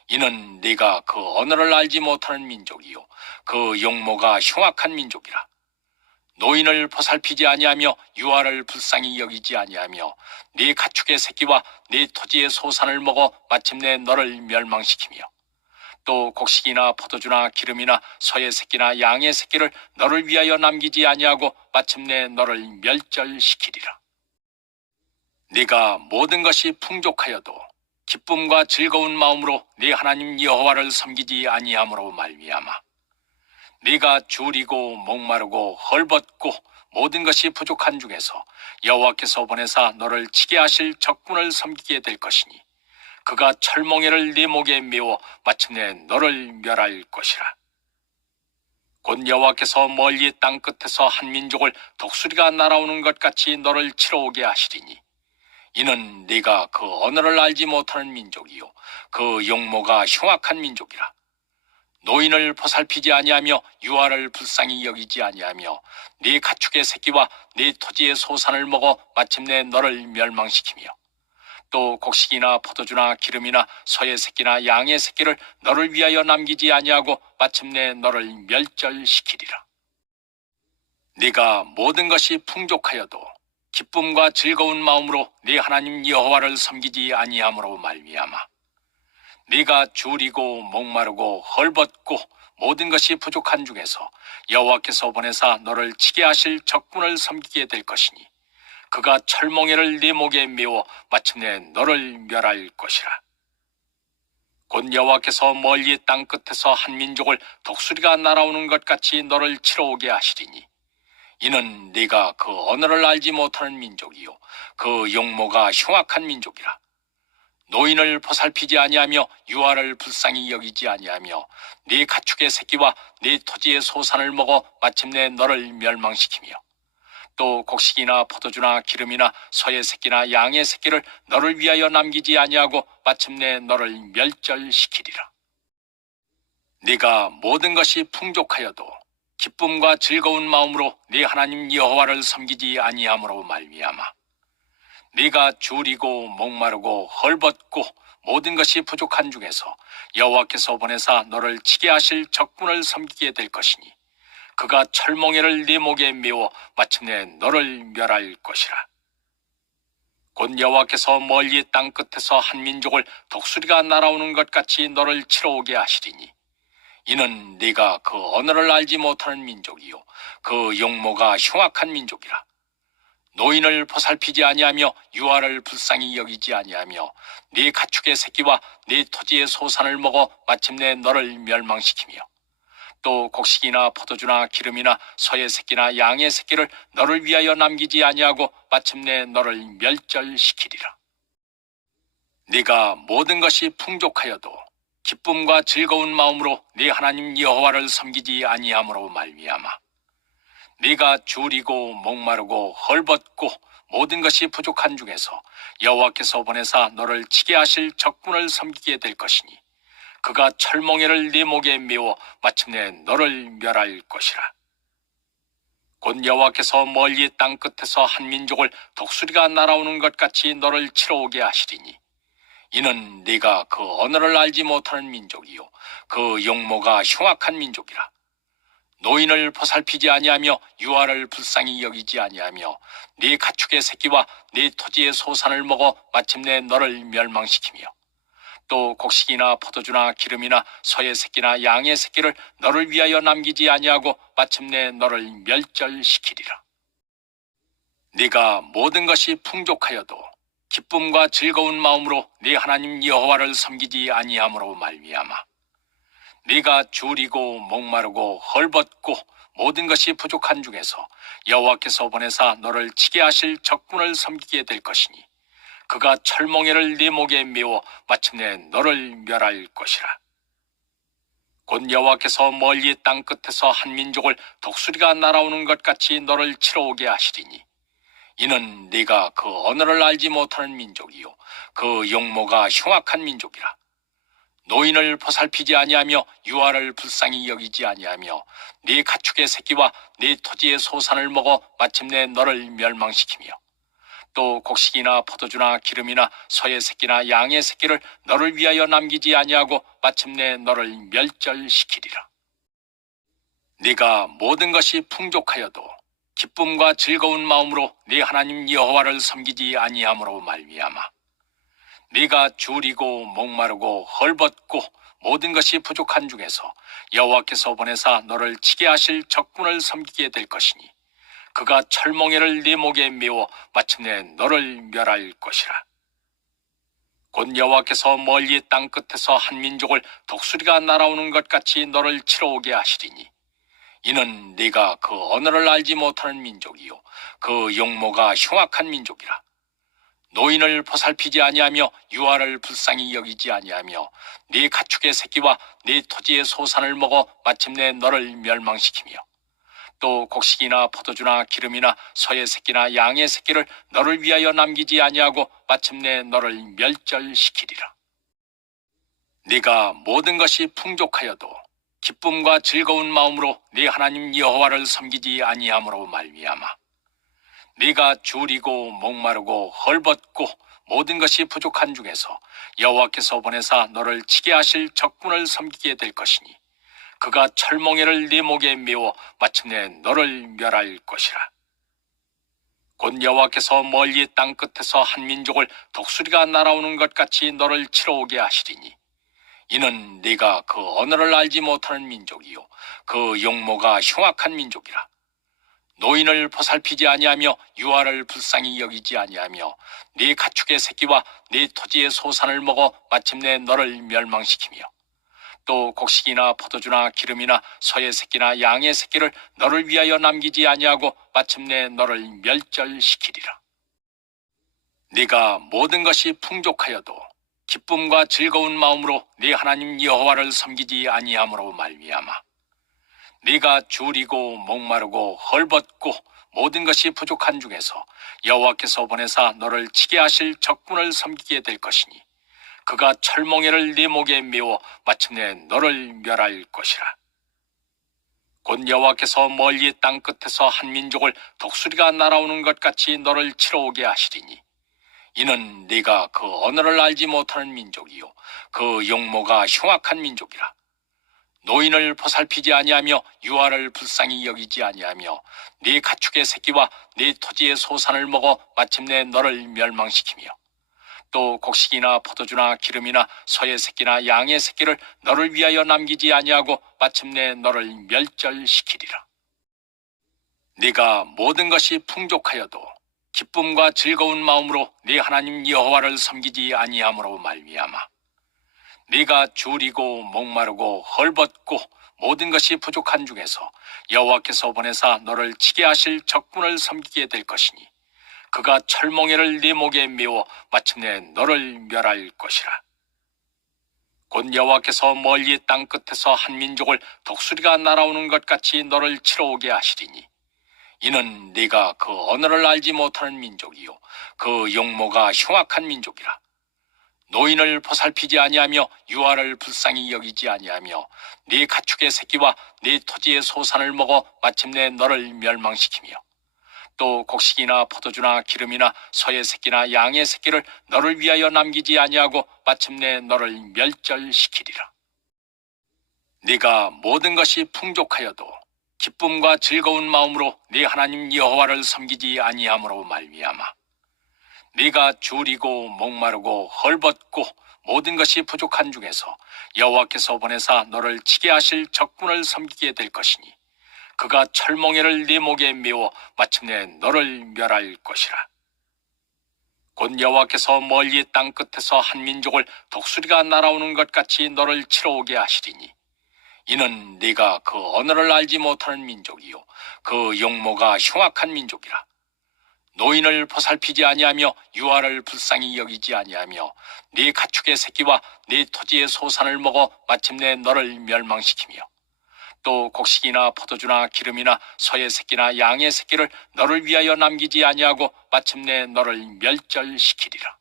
이는 네가 그 언어를 알지 못하는 민족이요 그 용모가 흉악한 민족이라. 노인을 보살피지 아니하며 유아를 불쌍히 여기지 아니하며 네 가축의 새끼와 네 토지의 소산을 먹어 마침내 너를 멸망시키며 또 곡식이나 포도주나 기름이나 소의 새끼나 양의 새끼를 너를 위하여 남기지 아니하고 마침내 너를 멸절시키리라. 네가 모든 것이 풍족하여도 기쁨과 즐거운 마음으로 네 하나님 여호와를 섬기지 아니함으로 말미암아 네가 줄이고 목마르고 헐벗고 모든 것이 부족한 중에서 여호와께서 보내사 너를 치게 하실 적군을 섬기게 될 것이니 그가 철몽이를 네 목에 메워 마침내 너를 멸할 것이라. 곧 여호와께서 멀리 땅 끝에서 한 민족을 독수리가 날아오는 것 같이 너를 치러 오게 하시리니 이는 네가 그 언어를 알지 못하는 민족이요 그 용모가 흉악한 민족이라. 노인을 보살피지 아니하며 유아를 불쌍히 여기지 아니하며 네 가축의 새끼와 네 토지의 소산을 먹어 마침내 너를 멸망시키며 또 곡식이나 포도주나 기름이나 소의 새끼나 양의 새끼를 너를 위하여 남기지 아니하고 마침내 너를 멸절시키리라. 네가 모든 것이 풍족하여도 기쁨과 즐거운 마음으로 네 하나님 여호와를 섬기지 아니함으로 말미암아 네가 줄이고 목마르고 헐벗고 모든 것이 부족한 중에서 여호와께서 보내사 너를 치게 하실 적군을 섬기게 될 것이니 그가 철몽이를 네 목에 메워 마침내 너를 멸할 것이라. 곧 여호와께서 멀리 땅 끝에서 한 민족을 독수리가 날아오는 것 같이 너를 치러 오게 하시리니 이는 네가 그 언어를 알지 못하는 민족이요 그 용모가 흉악한 민족이라. 노인을 보살피지 아니하며 유아를 불쌍히 여기지 아니하며 네 가축의 새끼와 네 토지의 소산을 먹어 마침내 너를 멸망시키며 또 곡식이나 포도주나 기름이나 소의 새끼나 양의 새끼를 너를 위하여 남기지 아니하고 마침내 너를 멸절시키리라. 네가 모든 것이 풍족하여도 기쁨과 즐거운 마음으로 네 하나님 여호와를 섬기지 아니함으로 말미암아 네가 줄이고 목마르고 헐벗고 모든 것이 부족한 중에서 여호와께서 보내사 너를 치게 하실 적군을 섬기게 될 것이니 그가 철몽이를 네 목에 메워 마침내 너를 멸할 것이라. 곧 여호와께서 멀리 땅 끝에서 한 민족을 독수리가 날아오는 것 같이 너를 치러 오게 하시리니 이는 네가 그 언어를 알지 못하는 민족이요 그 용모가 흉악한 민족이라. 노인을 보살피지 아니하며 유아를 불쌍히 여기지 아니하며 네 가축의 새끼와 네 토지의 소산을 먹어 마침내 너를 멸망시키며 또 곡식이나 포도주나 기름이나 소의 새끼나 양의 새끼를 너를 위하여 남기지 아니하고 마침내 너를 멸절시키리라. 네가 모든 것이 풍족하여도 기쁨과 즐거운 마음으로 네 하나님 여호와를 섬기지 아니함으로 말미암아 네가 줄이고 목마르고 헐벗고 모든 것이 부족한 중에서 여호와께서 보내사 너를 치게 하실 적군을 섬기게 될 것이니 그가 철몽이를 네 목에 메워 마침내 너를 멸할 것이라. 곧 여호와께서 멀리 땅 끝에서 한 민족을 독수리가 날아오는 것 같이 너를 치러 오게 하시리니 이는 네가 그 언어를 알지 못하는 민족이요 그 용모가 흉악한 민족이라. 노인을 보살피지 아니하며 유아를 불쌍히 여기지 아니하며 네 가축의 새끼와 네 토지의 소산을 먹어 마침내 너를 멸망시키며 또 곡식이나 포도주나 기름이나 소의 새끼나 양의 새끼를 너를 위하여 남기지 아니하고 마침내 너를 멸절시키리라. 네가 모든 것이 풍족하여도 기쁨과 즐거운 마음으로 네 하나님 여호와를 섬기지 아니함으로 말미암아 네가 줄이고 목마르고 헐벗고 모든 것이 부족한 중에서 여호와께서 보내사 너를 치게 하실 적군을 섬기게 될 것이니 그가 철몽이를 네 목에 메워 마침내 너를 멸할 것이라. 곧 여호와께서 멀리 땅 끝에서 한 민족을 독수리가 날아오는 것 같이 너를 치러 오게 하시리니 이는 네가 그 언어를 알지 못하는 민족이요 그 용모가 흉악한 민족이라. 노인을 보살피지 아니하며 유아를 불쌍히 여기지 아니하며 네 가축의 새끼와 네 토지의 소산을 먹어 마침내 너를 멸망시키며 또 곡식이나 포도주나 기름이나 소의 새끼나 양의 새끼를 너를 위하여 남기지 아니하고 마침내 너를 멸절시키리라. 네가 모든 것이 풍족하여도 기쁨과 즐거운 마음으로 네 하나님 여호와를 섬기지 아니함으로 말미암아 네가 줄이고 목마르고 헐벗고 모든 것이 부족한 중에서 여호와께서 보내사 너를 치게 하실 적군을 섬기게 될 것이니 그가 철몽이를 네 목에 메워 마침내 너를 멸할 것이라. 곧 여호와께서 멀리 땅 끝에서 한 민족을 독수리가 날아오는 것 같이 너를 치러 오게 하시리니 이는 네가 그 언어를 알지 못하는 민족이요 그 용모가 흉악한 민족이라. 노인을 보살피지 아니하며 유아를 불쌍히 여기지 아니하며 네 가축의 새끼와 네 토지의 소산을 먹어 마침내 너를 멸망시키며 또 곡식이나 포도주나 기름이나 소의 새끼나 양의 새끼를 너를 위하여 남기지 아니하고 마침내 너를 멸절시키리라. 네가 모든 것이 풍족하여도 기쁨과 즐거운 마음으로 네 하나님 여호와를 섬기지 아니함으로 말미암아 네가 줄이고 목마르고 헐벗고 모든 것이 부족한 중에서 여호와께서 보내사 너를 치게 하실 적군을 섬기게 될 것이니 그가 철몽이를 네 목에 메워 마침내 너를 멸할 것이라. 곧 여호와께서 멀리 땅 끝에서 한 민족을 독수리가 날아오는 것 같이 너를 치러 오게 하시리니 이는 네가 그 언어를 알지 못하는 민족이요 그 용모가 흉악한 민족이라. 노인을 보살피지 아니하며 유아를 불쌍히 여기지 아니하며 네 가축의 새끼와 네 토지의 소산을 먹어 마침내 너를 멸망시키며 또 곡식이나 포도주나 기름이나 소의 새끼나 양의 새끼를 너를 위하여 남기지 아니하고 마침내 너를 멸절시키리라. 네가 모든 것이 풍족하여도 기쁨과 즐거운 마음으로 네 하나님 여호와를 섬기지 아니함으로 말미암아 네가 줄이고 목마르고 헐벗고 모든 것이 부족한 중에서 여호와께서 보내사 너를 치게 하실 적군을 섬기게 될 것이니 그가 철몽이를 네 목에 메워 마침내 너를 멸할 것이라. 곧 여호와께서 멀리 땅 끝에서 한 민족을 독수리가 날아오는 것 같이 너를 치러 오게 하시리니 이는 네가 그 언어를 알지 못하는 민족이요 그 용모가 흉악한 민족이라. 노인을 보살피지 아니하며 유아를 불쌍히 여기지 아니하며 네 가축의 새끼와 네 토지의 소산을 먹어 마침내 너를 멸망시키며 또 곡식이나 포도주나 기름이나 소의 새끼나 양의 새끼를 너를 위하여 남기지 아니하고 마침내 너를 멸절시키리라. 네가 모든 것이 풍족하여도 기쁨과 즐거운 마음으로 네 하나님 여호와를 섬기지 아니함으로 말미암아 네가 줄이고 목마르고 헐벗고 모든 것이 부족한 중에서 여호와께서 보내사 너를 치게 하실 적군을 섬기게 될 것이니 그가 철몽이를 네 목에 메워 마침내 너를 멸할 것이라. 곧 여호와께서 멀리 땅 끝에서 한 민족을 독수리가 날아오는 것 같이 너를 치러 오게 하시리니 이는 네가 그 언어를 알지 못하는 민족이요 그 용모가 흉악한 민족이라. 노인을 보살피지 아니하며 유아를 불쌍히 여기지 아니하며 네 가축의 새끼와 네 토지의 소산을 먹어 마침내 너를 멸망시키며 또 곡식이나 포도주나 기름이나 소의 새끼나 양의 새끼를 너를 위하여 남기지 아니하고 마침내 너를 멸절시키리라. 네가 모든 것이 풍족하여도 기쁨과 즐거운 마음으로 네 하나님 여호와를 섬기지 아니함으로 말미암아 네가 줄이고 목마르고 헐벗고 모든 것이 부족한 중에서 여호와께서 보내사 너를 치게 하실 적군을 섬기게 될 것이니 그가 철몽이를 네 목에 메워 마침내 너를 멸할 것이라. 곧 여호와께서 멀리 땅 끝에서 한 민족을 독수리가 날아오는 것 같이 너를 치러 오게 하시리니 이는 네가 그 언어를 알지 못하는 민족이요 그 용모가 흉악한 민족이라. 노인을 보살피지 아니하며 유아를 불쌍히 여기지 아니하며 네 가축의 새끼와 네 토지의 소산을 먹어 마침내 너를 멸망시키며 또 곡식이나 포도주나 기름이나 소의 새끼나 양의 새끼를 너를 위하여 남기지 아니하고 마침내 너를 멸절시키리라.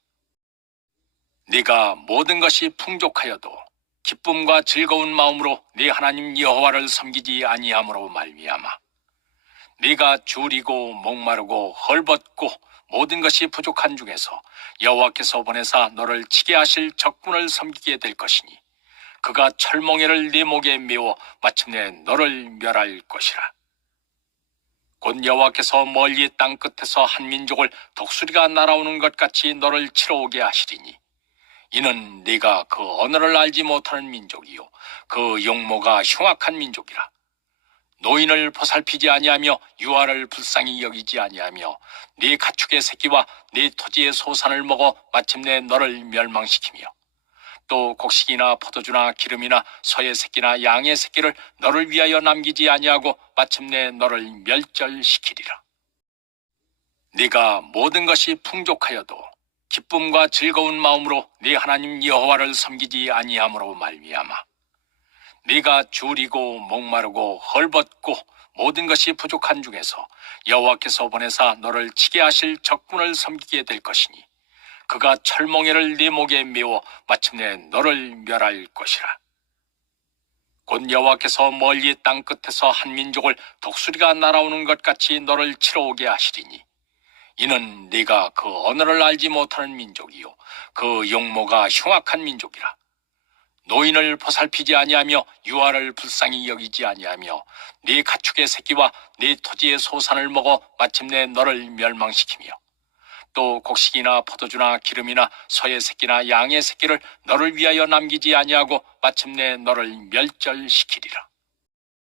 네가 모든 것이 풍족하여도 기쁨과 즐거운 마음으로 네 하나님 여호와를 섬기지 아니함으로 말미암아 네가 줄이고 목마르고 헐벗고 모든 것이 부족한 중에서 여호와께서 보내사 너를 치게 하실 적군을 섬기게 될 것이니 그가 철몽이를 네 목에 메워 마침내 너를 멸할 것이라. 곧 여호와께서 멀리 땅 끝에서 한 민족을 독수리가 날아오는 것 같이 너를 치러 오게 하시리니 이는 네가 그 언어를 알지 못하는 민족이요 그 용모가 흉악한 민족이라. 노인을 보살피지 아니하며 유아를 불쌍히 여기지 아니하며 네 가축의 새끼와 네 토지의 소산을 먹어 마침내 너를 멸망시키며 또 곡식이나 포도주나 기름이나 소의 새끼나 양의 새끼를 너를 위하여 남기지 아니하고 마침내 너를 멸절시키리라. 네가 모든 것이 풍족하여도 기쁨과 즐거운 마음으로 네 하나님 여호와를 섬기지 아니함으로 말미암아 네가 줄이고 목마르고 헐벗고 모든 것이 부족한 중에서 여호와께서 보내사 너를 치게 하실 적군을 섬기게 될 것이니 그가 철몽이를 네 목에 메워 마침내 너를 멸할 것이라. 곧 여호와께서 멀리 땅 끝에서 한 민족을 독수리가 날아오는 것 같이 너를 치러 오게 하시리니 이는 네가 그 언어를 알지 못하는 민족이요 그 용모가 흉악한 민족이라. 노인을 보살피지 아니하며 유아를 불쌍히 여기지 아니하며 네 가축의 새끼와 네 토지의 소산을 먹어 마침내 너를 멸망시키며 또 곡식이나 포도주나 기름이나 소의 새끼나 양의 새끼를 너를 위하여 남기지 아니하고 마침내 너를 멸절시키리라.